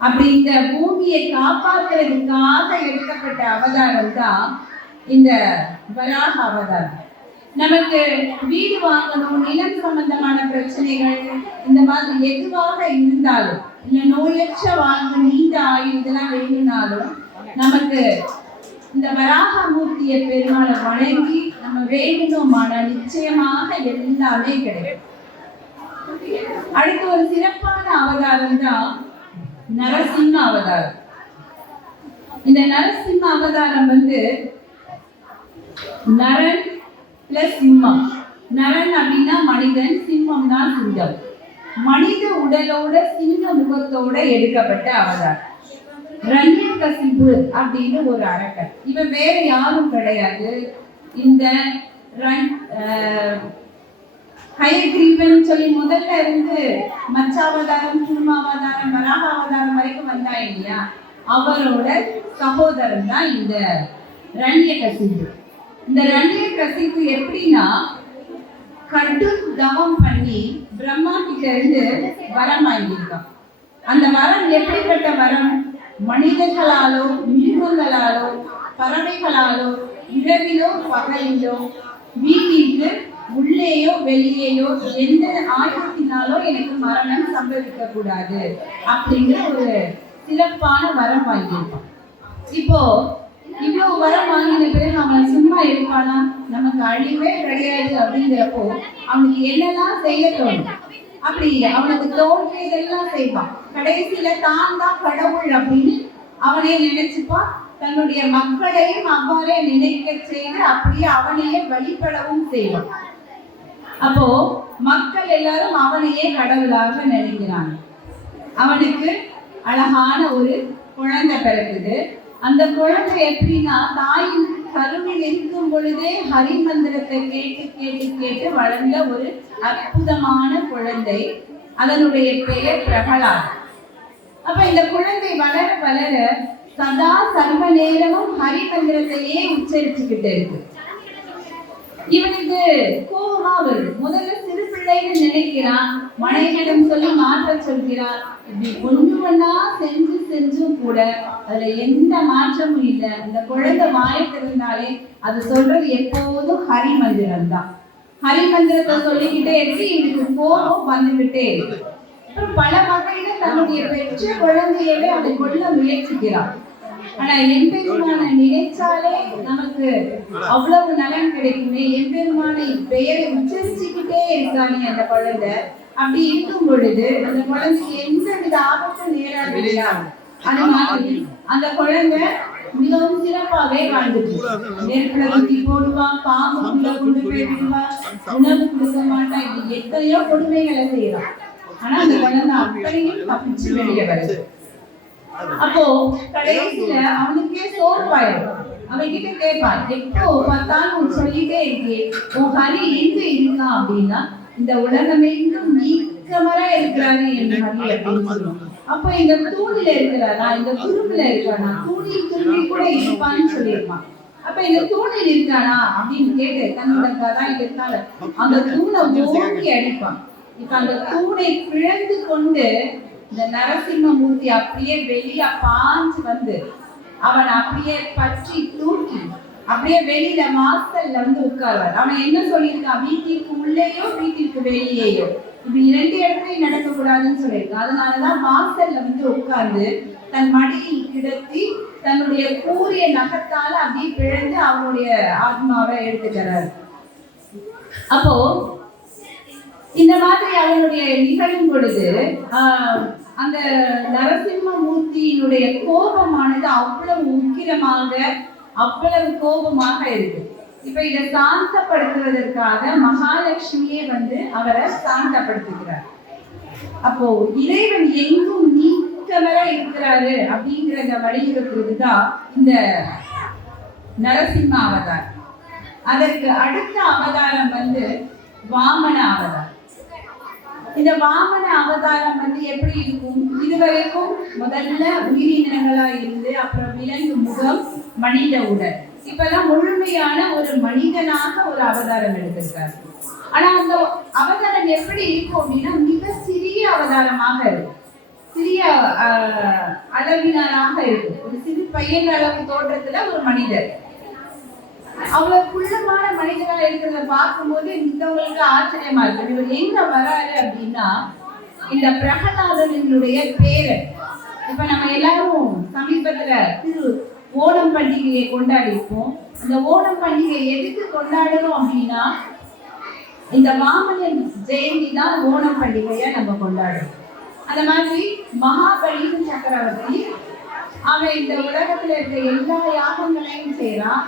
அப்படி இந்த பூமியை காப்பாற்றுறதுக்காக எடுக்கப்பட்ட அவதாரம் தான் இந்த வராக அவதாரம். நமக்கு வீடு வாங்கணும், நிலம் சம்பந்தமான பிரச்சனைகள், இந்த மாதிரி எதுவாக இருந்தாலும், இல்ல நோயற்ற வாழ்வு, நீண்ட ஆயுள் இதெல்லாம் வேணும்னாலும் நமக்கு இந்த வராகமூர்த்திய பெருமாளை வணங்கி நம்ம வேணுமான நிச்சயமாக எல்லாமே கிடைக்கும். அடுத்து ஒரு சிறப்பான அவதாரம் தான் நரசிம்ம அவதாரம். இந்த நரசிம்ம அவதாரம் நரன் பிளஸ் சிம்மம். நரன் அப்படின்னா மனிதன், சிம்மம் தான் சிங்கம். மனித உடலோட சிங்க முகத்தோட எடுக்கப்பட்ட அவதாரம். ரண்யகசிபு அப்படின்னு ஒரு அரக்கன். இவன் வேற யாரும் கிடையாது. இந்த ஹயக்ரீவன் சொல்லி முதல்ல இருந்து மச்சாவதாரம், கூர்மாவதாரம், வராகாவதாரம் வரைக்கும் வந்தா இல்லையா, அவரோட சகோதரன் தான் இந்த ரண்யகசிபு. இந்த ரண்யகசிபு எப்படின்னா கடும் தவம் பண்ணி பிரம்மா கிட்ட இருந்து வரம் வாங்கியிருக்கான். அந்த வரம் எப்படிப்பட்ட வரம், மனிதர்களாலோ மிருகங்களாலோ பறவைகளாலோ இரவிலோ பகலிலோ வீட்டிற்கு உள்ளேயோ வெளியேயோ எந்த ஆயுதத்தினாலோ எனக்கு மரணம் சம்பவிக்க கூடாது அப்படிங்கிற ஒரு சிறப்பான வரம் வாங்கியிருப்பான். இப்போ இவ்வளவு வரம் வாங்கின பிறகு அவன் சும்மா இருப்பானா, நமக்கு அழிவே கிடையாது அப்படிங்கிறப்போ அவனுக்கு என்னெல்லாம் செய்ய தோணும், அப்படி அவனுக்கு தோன்றியதெல்லாம் செய்வான். கடைசியில தான் தான் கடவுள் அப்படின்னு அவனே நினைச்சுப்பான். தன்னுடைய மக்களையும் அவ்வாறே நினைக்க செய்து அப்படியே அவனையே வழிபடவும் செய்வான். அப்போ மக்கள் எல்லாரும் அவனையே கடவுளாக நினைக்கிறாங்க. அவனுக்கு அழகான ஒரு குழந்தை பிறகுது. அந்த குழந்தை எப்படின்னா தாயின் கருவில் இருக்கும் பொழுதே ஹரி மந்திரத்தை கேட்டு கேட்டு கேட்டு வளர்ந்த ஒரு அற்புதமான குழந்தை. அதனுடைய பெயர் பிரகலாத். அப்ப இந்த குழந்தை வளர வளர சதா சர்வ நேரமும் ஹரி மந்திரத்தையே உச்சரிச்சுக்கிட்டு இருக்கு. இவனுக்கு கோபமா வருது. முதல்ல சிறு பிள்ளைன்னு நினைக்கிறான், மனைவியிடம் சொல்லி மாற்ற சொல்கிறான். இப்படி ஒன்று ஒன்றா செஞ்சும் கூட அதுல எந்த மாற்றமும் இல்லை. அந்த குழந்தை வாயத்திருந்தாலே அது சொல்றது எப்போதும் ஹரி மந்திரம் தான். ஹரி மந்திரத்தை சொல்லிக்கிட்டே இருக்கு. இதுக்கு கோபம் வந்துகிட்டே இருக்கு. பல வகையில தன்னுடைய பெற்ற குழந்தையவே அதை கொள்ள முயற்சிக்கிறான். ஆனா எம்பெருமான நினைச்சாலே நமக்கு அவ்வளவு நலன் கிடைக்குமே. எம்பெருமான பெயரை உச்சரிச்சுக்கிட்டே இருக்கானே அந்த குழந்தை. அப்படி இருக்கும் பொழுது அந்த குழந்தைக்கு எந்த வித ஆபத்தும் நேராது இல்லையா, அது மாதிரி அந்த குழந்தை மிகவும் சிறப்பாகவே வாழ்ந்துட்டு நெருப்புல தூக்கி போடுவான், பாம்புக்குள்ள கொண்டு போய் விடுவான், உணவு கொடுக்க மாட்டான், இப்படி எத்தனையோ கொடுமைகளை செய்யறான். ஆனா அந்த குழந்தை அப்படியும் தப்பிச்சு வெளியே வருது. அப்போ கடைசியில அவனுக்கே சோர்வாயிடும். அவன்கிட்ட கேட்பான், எப்போ பார்த்தாலும் சொல்லிட்டே இருக்கே உன் ஹரி எங்க இருக்கான் அப்படின்னா, இந்த உலகமே நீக்கமரா இருக்கிறாரு என் ஹரி அப்படின்னு சொல்லுவான். அப்ப இந்த தூணில இருக்கிறாரா, இந்த துரும்புல இருக்கானா, தூணில் துரும்பி கூட இருப்பான்னு சொல்லியிருப்பான். அப்ப இந்த தூணில் இருக்கானா அப்படின்னு கேட்டு தன்னோட கதாயிட்டால அந்த தூணை ஓங்கி அடிப்பான். இப்ப அந்த தூணை பிளந்து கொண்டு இந்த நரசிம்மமூர்த்தி அப்படியே வெளியா பாஞ்சு வந்து அவன் அப்படியே பற்றி தூக்கி அப்படியே வெளியில வாசல்ல வந்து உட்கார்வார். அவன் என்ன சொல்லியிருக்கான், வீட்டிற்கு உள்ளேயோ வீட்டிற்கு வெளியேயோ இப்படி 2 இடத்துலயும் நடக்கக்கூடாதுன்னு சொல்லியிருக்கான். அதனாலதான் வாசல்ல வந்து உட்கார்ந்து தன் மடியில் கிடத்தி தன்னுடைய கூரிய நகத்தால அப்படியே பிழந்து அவனுடைய ஆத்மாவை எடுத்துக்கிறார். அப்போ இந்த மாதிரி அவனுடைய நிகழும் பொழுது அந்த நரசிம்மமூர்த்தியினுடைய கோபமானது அவ்வளவு உக்கிரமாக அவ்வளவு கோபமாக இருக்கு. இப்ப இதை சாந்தப்படுத்துவதற்காக மகாலட்சுமியே வந்து அவரை சாந்தப்படுத்துகிறார். அப்போ இறைவன் எங்கும் நீக்கமர இருக்கிறாரு அப்படிங்கிறத வலியுறுத்துறதுதான் இந்த நரசிம்ம அவதாரம். அதற்கு அடுத்த அவதாரம் வந்து வாமன அவதாரம். இந்த வாமன அவதாரம் வந்து எப்படி இருக்கும், இதுவரைக்கும் முதல்ல உயிரினங்களா இருந்து அப்புறம் விலங்கு முகம் மனித உடல், இப்பெல்லாம் முழுமையான ஒரு மனிதனாக ஒரு அவதாரம் எடுத்திருக்காரு. ஆனா அந்த அவதாரம் எப்படி இருக்கும் அப்படின்னா மிக சிறிய அவதாரமாக இருக்கும், சிறிய அளவினராக இருக்கும். ஒரு சிறு பையன் அளவு தோற்றத்துல ஒரு மனிதர் அவ்வளவு குள்ளமான மனிதரா இருக்கிறத பார்க்கும்போது மித்தவங்களுக்கு ஆச்சரியமா இருக்கு. இவர் எங்க வராரு அப்படின்னா இந்த பிரகலாதனுடைய பேரன். இப்ப நம்ம எல்லாரும் சமீபத்துல ஓணம் பண்டிகையை கொண்டாடி இருப்போம். இந்த ஓணம் பண்டிகை எதுக்கு கொண்டாடுறோம் அப்படின்னா இந்த வாமனன் ஜெயந்தி தான் ஓணம் பண்டிகையா நம்ம கொண்டாடுறோம். அந்த மாதிரி மகாபலி சக்கரவர்த்தி அவன் இந்த உலகத்துல இருக்க எல்லா யாகங்களையும் செய்யறான்.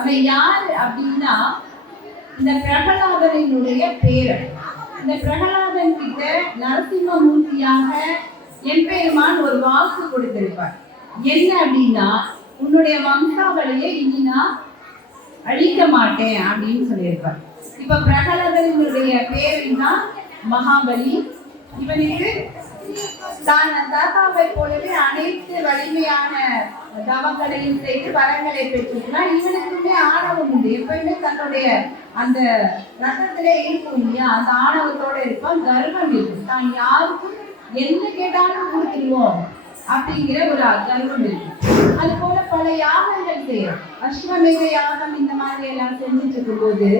அவன் யாரு அப்படின்னா இந்த பிரகலாதனுடைய பேரன். இந்த பிரகலாதன் கிட்ட நரசிம்மமூர்த்தியாக எம்பெருமான் ஒரு வாக்கு கொடுத்திருப்பார். என்ன அப்படின்னா உன்னுடைய வம்சாவளியை இனி நான் அழிக்க மாட்டேன் அப்படின்னு சொல்லியிருப்பார். இப்ப பிரகலாதனுடைய பேரன் தான் மகாபலி. இவனுக்கு தான் தாத்தாவை போலவே அனைத்து வலிமையான தவங்களையும் செய்து வரங்களை பெற்றிருக்கிறான். இவனுக்குமே ஆணவம் உண்டு, எப்பயுமே தன்னுடைய அந்த ரத்தத்திலே இருக்கும் இல்லையா, அந்த ஆணவத்தோட இருப்பான், கர்வம் இருக்கும். தான் யாருக்கும் என்ன கேட்டாலும் கொடுத்துருவோம் அப்படிங்கிற ஒரு கர்வம் இருக்கு. அது போல பல யாகங்கள் செய்யும், அஸ்வமேத யாகம் இந்த மாதிரி எல்லாம் செஞ்சுட்டு இருக்கும் போது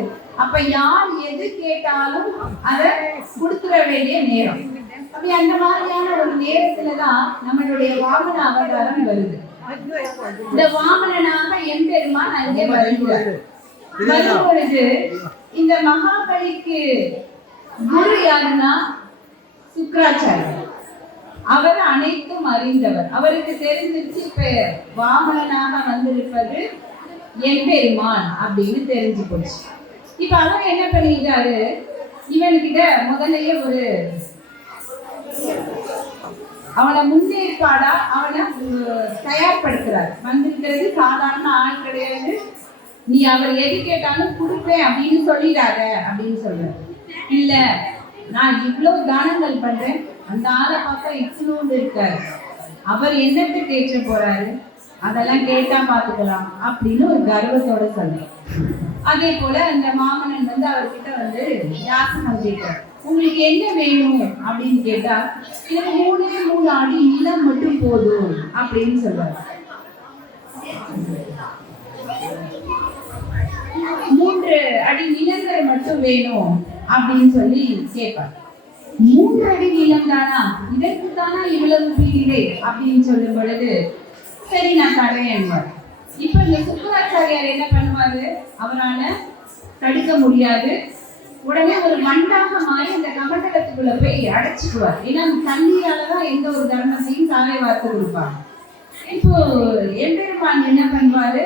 அப்ப யார் எது கேட்டாலும் அதை கொடுத்துட வேண்டிய நேரம். அப்படி அந்த மாதிரியான ஒரு நேரத்துலதான் நம்மளுடைய வாமன அவதாரம் வருது. இந்த வாமனனாக எம்பெருமான் அங்கே வருகிறார். வரும் பொழுது இந்த மகாபலிக்கு குரு யாருன்னா சுக்ராச்சாரியர். அவர் அனைத்தும் அறிந்தவர். அவருக்கு தெரிஞ்சிருச்சு இப்ப வாமனனாக வந்திருப்பது எம்பெருமான் அப்படின்னு தெரிஞ்சு போச்சு. இப்ப அவர் என்ன பண்ணிட்டாரு, இவன்கிட்ட முதலையே ஒரு அவனை முன்னேற்பாடா அவனை தயார்படுத்துறாரு. வந்திருக்கிறது சாதாரண ஆள் கிடையாது, நீ அவர் எது கேட்டாலும் கொடுப்பேன் அப்படின்னு சொல்லிடாத அப்படின்னு சொல்றாரு. இல்ல நான் இவ்வளவு தானங்கள் பண்றேன், அந்த ஆளை பார்த்தா இவ்வளோண்டு இருக்காரு, அவர் என்னத்தை கேட்க போறாரு, அதெல்லாம் கேட்டா பாத்துக்கலாம் அப்படின்னு ஒரு கர்வத்தோட சொல்றேன். அதே போல அந்த மாமனன் வந்து அவர்கிட்ட வந்து யாசகம் கேட்கிறார், உங்களுக்கு என்ன வேணும் அப்படின்னு கேட்டா எனக்கு 3 அடி நிலம் மட்டும் போதும் அப்படின்னு சொல்றாரு. 3 அடி நிலங்கள் மட்டும் வேணும் அப்படின்னு சொல்லி கேட்பார். 3 அடி நிலம் தானா, இதற்கு தானா இவ்வளவு பீடிலே அப்படின்னு சொல்லும் பொழுது சரி நான் தரேன். இப்ப இந்த சுக்கராச்சாரியார் என்ன பண்ணுவாரு, அவரால தடுக்க முடியாது, உடனே ஒரு மண்டாக மாறி அந்த கமண்டலத்துக்குள்ள போய் அடைச்சிக்குவார். ஏன்னா தண்ணீராலதான் எந்த ஒரு தர்மத்தையும் தானே வார்த்தை கொடுப்பாங்க. இப்போ எம்பெருமான் என்ன பண்ணுவாரு,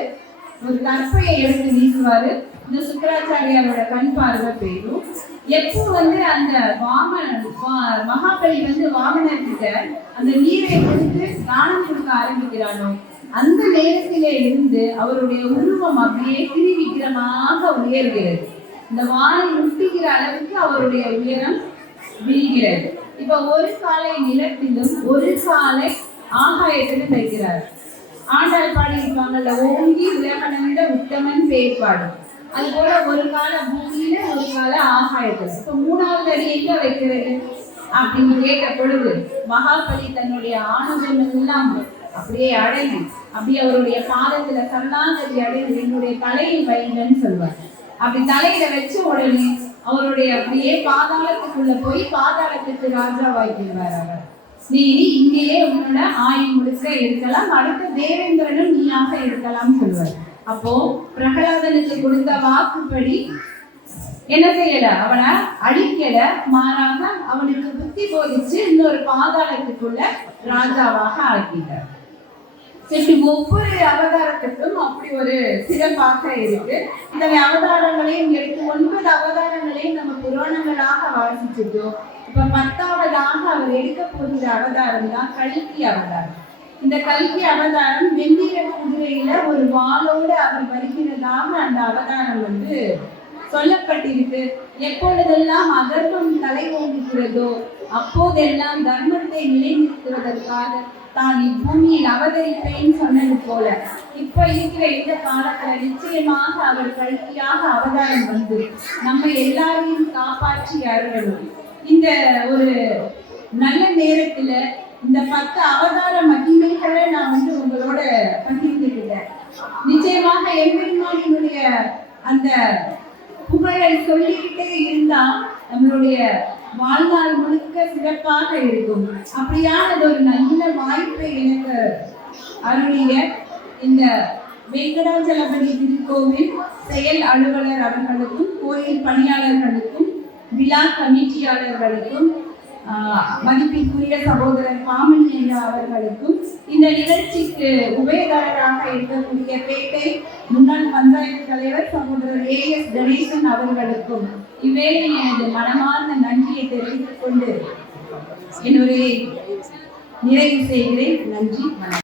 ஒரு கற்பையை எடுத்து வீசுவாரு. இந்த சுக்கராச்சாரியாரோட கண் பார்வை பெய்யும். எப்போ வந்து அந்த மகாபலி வந்து வாமனர்கிட்ட அந்த நீரை கொடுத்து தானம் கொடுக்க ஆரம்பிக்கிறானோ அந்த நேரத்திலே இருந்து அவருடைய உருவம் அப்படியே திருவிக்கிரமாக உயர்கிறது. இந்த வானை முட்டுகிற அளவுக்கு அவருடைய உயரம் விரிகிறது. இப்ப ஒரு காலை நிலத்திலும் ஒரு காலை ஆகாயத்திலும் வைக்கிறார். ஆண்டாள் பாடி இருப்பாங்கல்ல, ஓங்கி உலகணந்த உத்தமன் பேர்பாடு. அது போல ஒரு கால பூமியில ஒரு கால ஆகாயத்துல. இப்ப மூணாவது அடி எங்க வைக்கிறது அப்படின்னு கேட்ட பொழுது மகாபலி தன்னுடைய ஆணவம் எல்லாம் அப்படியே அடைந்து அப்படியே அவருடைய பாதத்துல சரணாகதி அடைந்து என்னுடைய தலையில் வைங்கன்னு சொல்வார். அப்படி தலையில வச்ச உடனே அவருடைய அப்படியே பாதாளத்துக்குள்ள போய் பாதாளத்துக்கு ராஜாவாக்கிடுவார். அவர் நீ இங்கேயே உன்னோட ஆயுள் முழுக்க இருக்கலாம், அடுத்த தேவேந்திரனும் நீயாக இருக்கலாம் சொல்வார். அப்போ பிரகலாதனுக்கு கொடுத்த வாக்குப்படி என்ன செய்யல, அவனை அழிக்கல, மாறாக அவனுக்கு புத்தி போதிச்சு இன்னொரு பாதாளத்துக்குள்ள ராஜாவாக ஆக்கிட்டார். சரி, ஒவ்வொரு அவதாரத்துக்கும் அப்படி ஒரு சிறப்பாக இருக்கு. இந்த அவதாரங்களையும் எடுத்து 9 அவதாரங்களையும் நம்ம புராணங்களாக வாசிச்சுட்டோம். இப்ப 10ஆவதாக அவர் எடுக்க போகிற அவதாரம் தான் கல்கி அவதாரம். இந்த கல்கி அவதாரம் வெண்ணிற குதிரையில ஒரு வாளோடு அவர் வருகிறதாக அந்த அவதாரம் சொல்லப்பட்டிருக்கு. எப்பொழுதெல்லாம் அதர்மம் தலை ஓங்குகிறதோ அப்போதெல்லாம் தர்மத்தை நிலைநிறுத்துவதற்காக தான் இப்பூமியில் அவதரிப்பேன்னு சொன்னது போல இப்ப இருக்கிற இந்த காலத்துல நிச்சயமாக அவர் கல்கியாக அவதாரம் வந்து நம்ம எல்லாரையும் காப்பாற்றி அருளணும். இந்த ஒரு நல்ல நேரத்துல இந்த 10 அவதார மகிமைகளை நான் உங்களோட பகிர்ந்துக்கிட்டேன். நிச்சயமாக எம்பெருமானினுடைய அந்த புகழை சொல்லிக்கிட்டே இருந்தா நம்மளுடைய வாழ்நாள் முழுக்க சிறப்பாக இருக்கும். அப்படியானது ஒரு நல்ல வாய்ப்பை எனக்கு அருளிய இந்த வெங்கடாச்சலபதி திருக்கோவில் செயல் அலுவலர் அவர்களுக்கும் கோயில் பணியாளர்களுக்கும் விழா கமிட்டியாளர்களுக்கும் மதிப்பிற்குரிய சகோதரர் காமன் அவர்களுக்கும் இந்த நிகழ்ச்சிக்கு உபயதாரராக இருக்கக்கூடிய பேட்டை முன்னாள் பஞ்சாயத்து தலைவர் சகோதரர் AS கணேசன் அவர்களுக்கும் இவ்வேளையில் எனது மனமார்ந்த நன்றியை தெரிவித்துக் கொண்டு என்னுடைய நிறைவு செய்கிறேன். நன்றி, வணக்கம்.